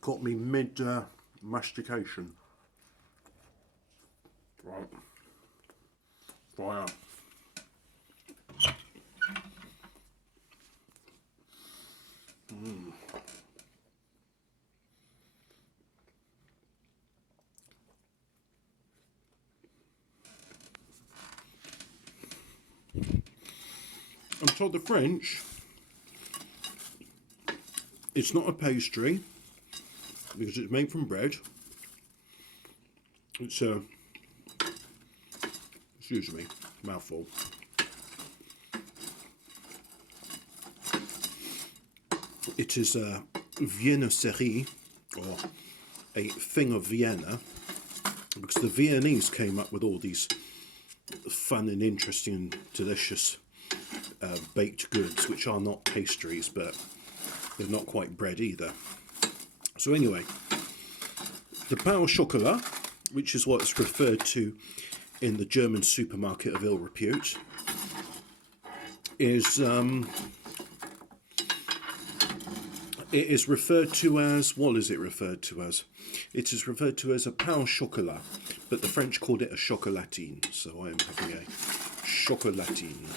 Caught me mid mastication. Right. Fire. I'm told the French, it's not a pastry because it's made from bread. It's excuse me, mouthful. It is a viennoiserie, or a thing of Vienna, because the Viennese came up with all these fun and interesting and delicious baked goods, which are not pastries, but they're not quite bread either. So anyway, the pain au chocolat, which is what it's referred to in the German supermarket of ill repute, is it is referred to as, what is it referred to as? It is referred to as a pain au chocolat, but the French called it a chocolatine, so I am having a chocolatine.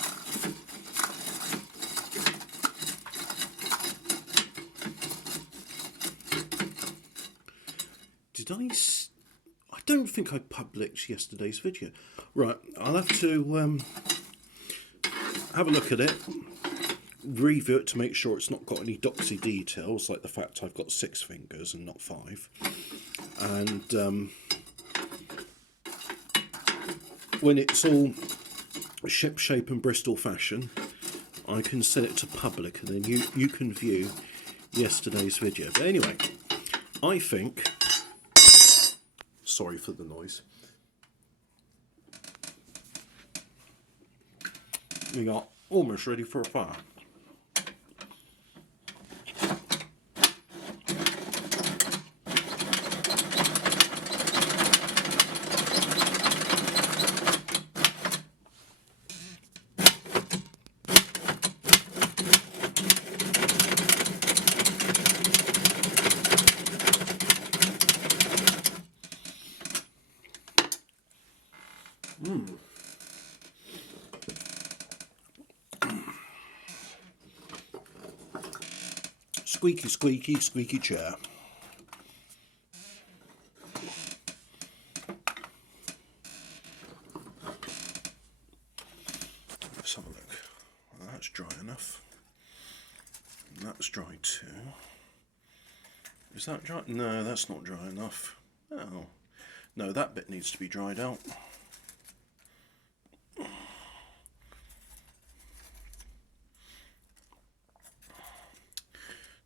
I don't think I published yesterday's video. Right, I'll have to have a look at it, review it to make sure it's not got any doxy details, like the fact I've got 6 fingers and not 5. And when it's all ship shape and Bristol fashion, I can send it to public, and then you can view yesterday's video. But anyway, I think, sorry for the noise, we got almost ready for a fire. Squeaky, squeaky, squeaky chair. Let's have a look. Well, that's dry enough. That's dry too. Is that dry? No, that's not dry enough. Oh, no, that bit needs to be dried out.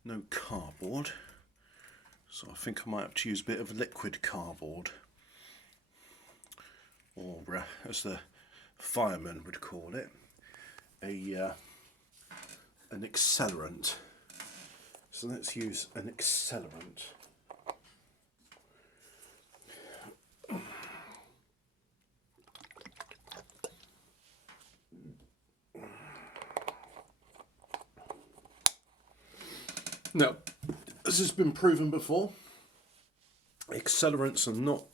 No cardboard, so I think I might have to use a bit of liquid cardboard, or as the firemen would call it, an accelerant. So let's use an accelerant. Now, as has been proven before, accelerants are not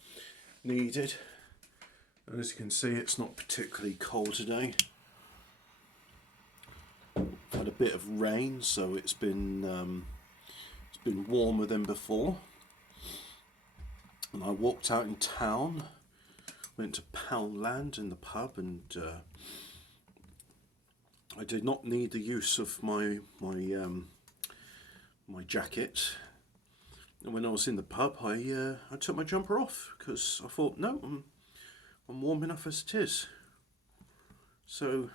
needed. And as you can see, it's not particularly cold today. Had a bit of rain, so it's been warmer than before. And I walked out in town, went to Poundland in the pub, and I did not need the use of my jacket. And when I was in the pub, I took my jumper off because I thought, no, I'm warm enough as it is. So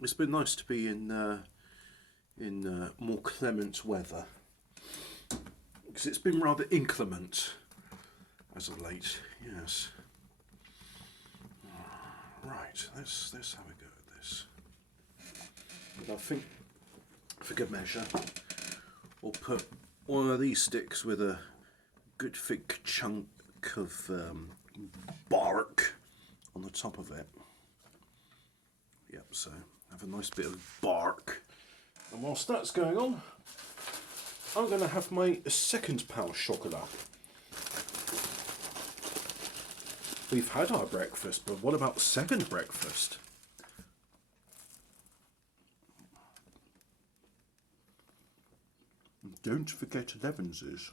it's been nice to be in more clement weather, because it's been rather inclement as of late. Yes. Right. Let's have a go at this. But I think, for good measure, we'll put one of these sticks with a good thick chunk of bark on the top of it. Yep, so have a nice bit of bark. And whilst that's going on, I'm going to have my second pain au chocolat. We've had our breakfast, but what about second breakfast? Don't forget Levins's.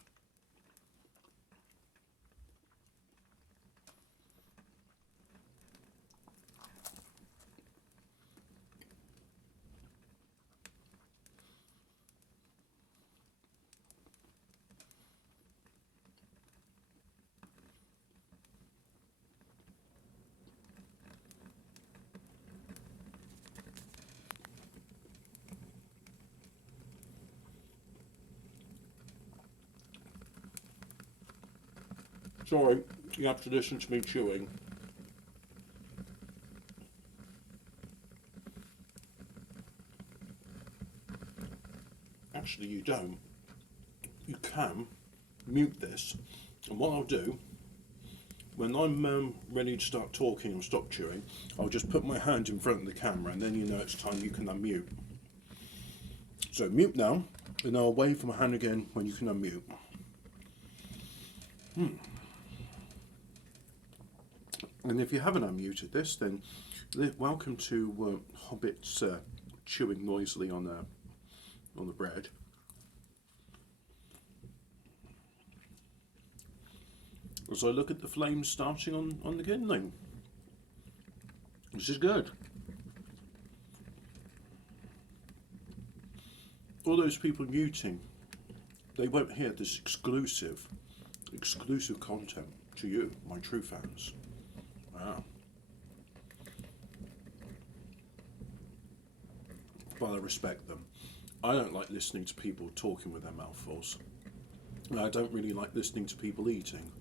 Sorry, you have to listen to me chewing. Actually, you don't. You can mute this, and what I'll do, when I'm ready to start talking and stop chewing, I'll just put my hand in front of the camera, and then you know it's time you can unmute. So mute now, and I'll wave my hand again when you can unmute. And if you haven't unmuted this, then welcome to Hobbit's chewing noisily on the bread. As I look at the flames starting on the kindling. This is good. All those people muting, they won't hear this exclusive content to you, my true fans. Wow. But I respect them. I don't like listening to people talking with their mouthfuls. And I don't really like listening to people eating.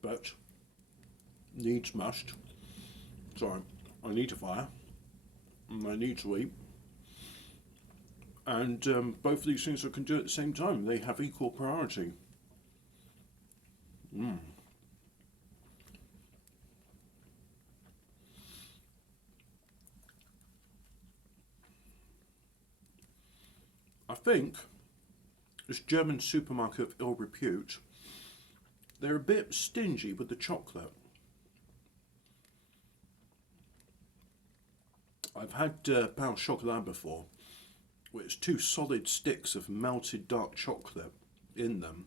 But needs must. Sorry, I need a fire, and I need to eat. And both of these things I can do at the same time. They have equal priority. I think this German supermarket of ill repute, they're a bit stingy with the chocolate. I've had pain au chocolat before, where it's two solid sticks of melted dark chocolate in them,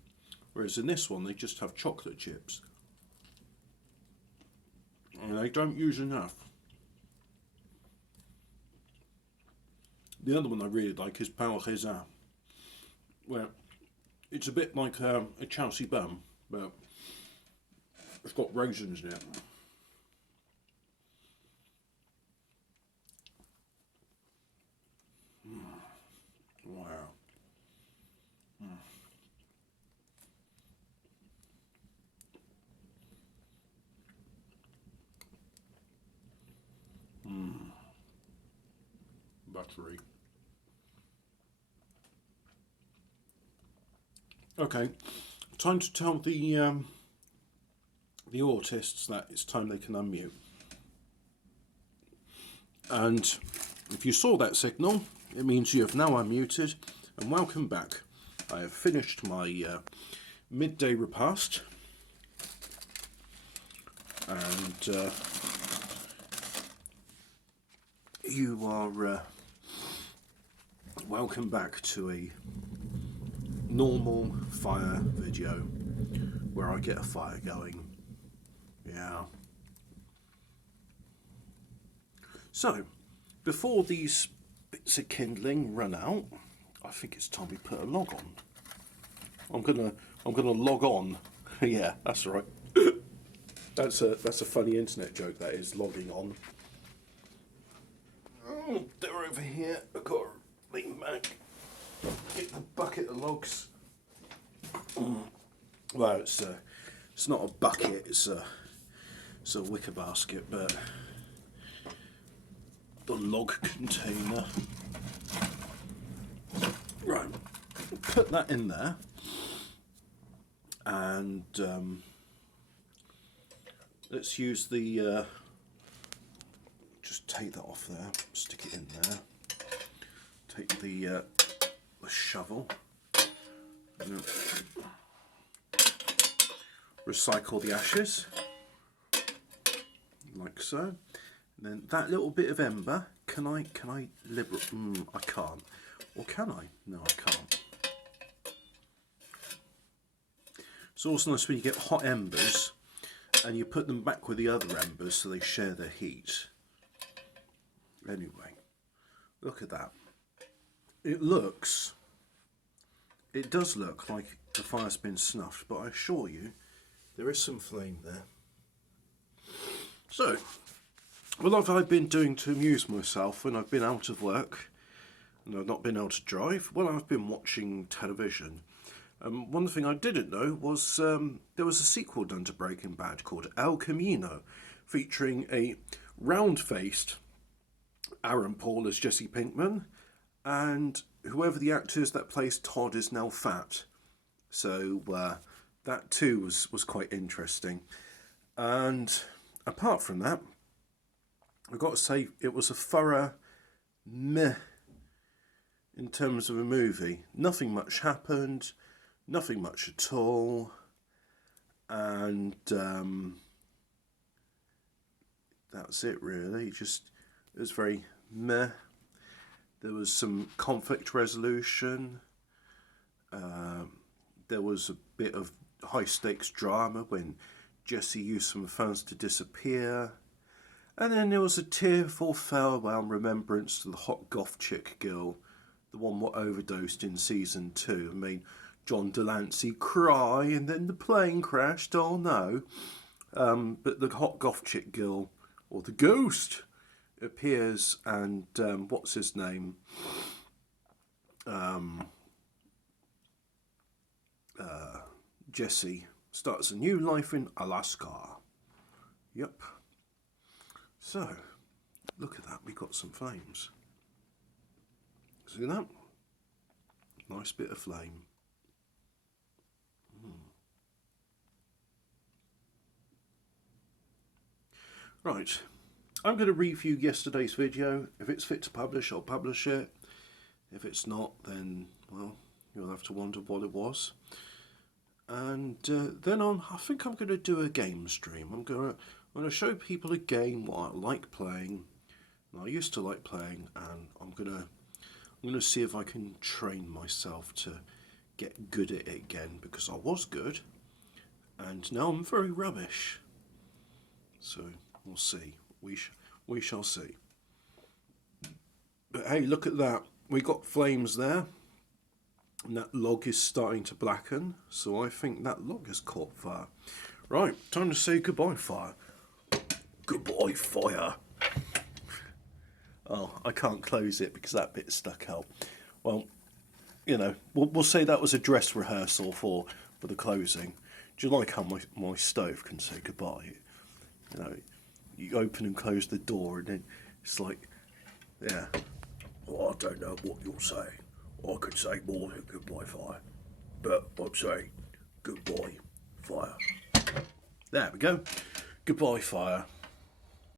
whereas in this one they just have chocolate chips. And they don't use enough. The other one I really like is pain au raisin, where it's a bit like a Chelsea bun, but it's got raisins in it. Wow. Buttery. Okay, time to tell the autists that it's time they can unmute. And if you saw that signal, it means you have now unmuted, and welcome back. I have finished my midday repast, and you are welcome back to a normal fire video where I get a fire going. Yeah. So, before these bits of kindling run out, I think it's time we put a log on. I'm gonna log on. Yeah, that's right. That's a funny internet joke, that is, logging on. Oh, they're over here. I've got to lean back. Get the bucket of logs. Well, it's not a bucket. It's a wicker basket, but the log container. Right, put that in there, and let's use the, just take that off there, stick it in there, take the shovel, and recycle the ashes, like so. And then that little bit of ember, can I liberate? I can't. Or can I? No, I can't. It's also nice when you get hot embers and you put them back with the other embers so they share their heat. Anyway, look at that. It does look like the fire's been snuffed, but I assure you there is some flame there. So, what have I been doing to amuse myself when I've been out of work and I've not been able to drive? Well, I've been watching television. One thing I didn't know was there was a sequel done to Breaking Bad called El Camino, featuring a round-faced Aaron Paul as Jesse Pinkman, and whoever the actor is that plays Todd is now fat. So that too was quite interesting. And apart from that, I've got to say it was a thorough meh in terms of a movie. Nothing much happened. Nothing much at all, and that's it really. It was very meh. There was some conflict resolution. There was a bit of high stakes drama when Jesse used some funds to disappear, and then there was a tearful farewell remembrance to the hot goth chick girl, the one what overdosed in season 2. I mean, John Delancey cry and then the plane crashed, oh no. But the hot goth chick girl, or the ghost, appears, and what's his name? Jesse starts a new life in Alaska. Yep. So, look at that, we got some flames. See that? Nice bit of flame. Right, I'm going to review yesterday's video. If it's fit to publish, I'll publish it. If it's not, then, well, you'll have to wonder what it was. And then I think I'm going to do a game stream. I'm going to show people a game what I like playing, and I used to like playing, and I'm going to see if I can train myself to get good at it again, because I was good, and now I'm very rubbish. So we'll see. We shall see. But hey, look at that. We got flames there. And that log is starting to blacken. So I think that log has caught fire. Right, time to say goodbye, fire. Goodbye, fire. Oh, I can't close it because that bit's stuck out. Well, you know, we'll say that was a dress rehearsal for the closing. Do you like how my stove can say goodbye? You know, you open and close the door and then it's like, yeah. Well, I don't know what you'll say. I could say more than goodbye, fire. But I'm saying goodbye, fire. There we go. Goodbye, fire.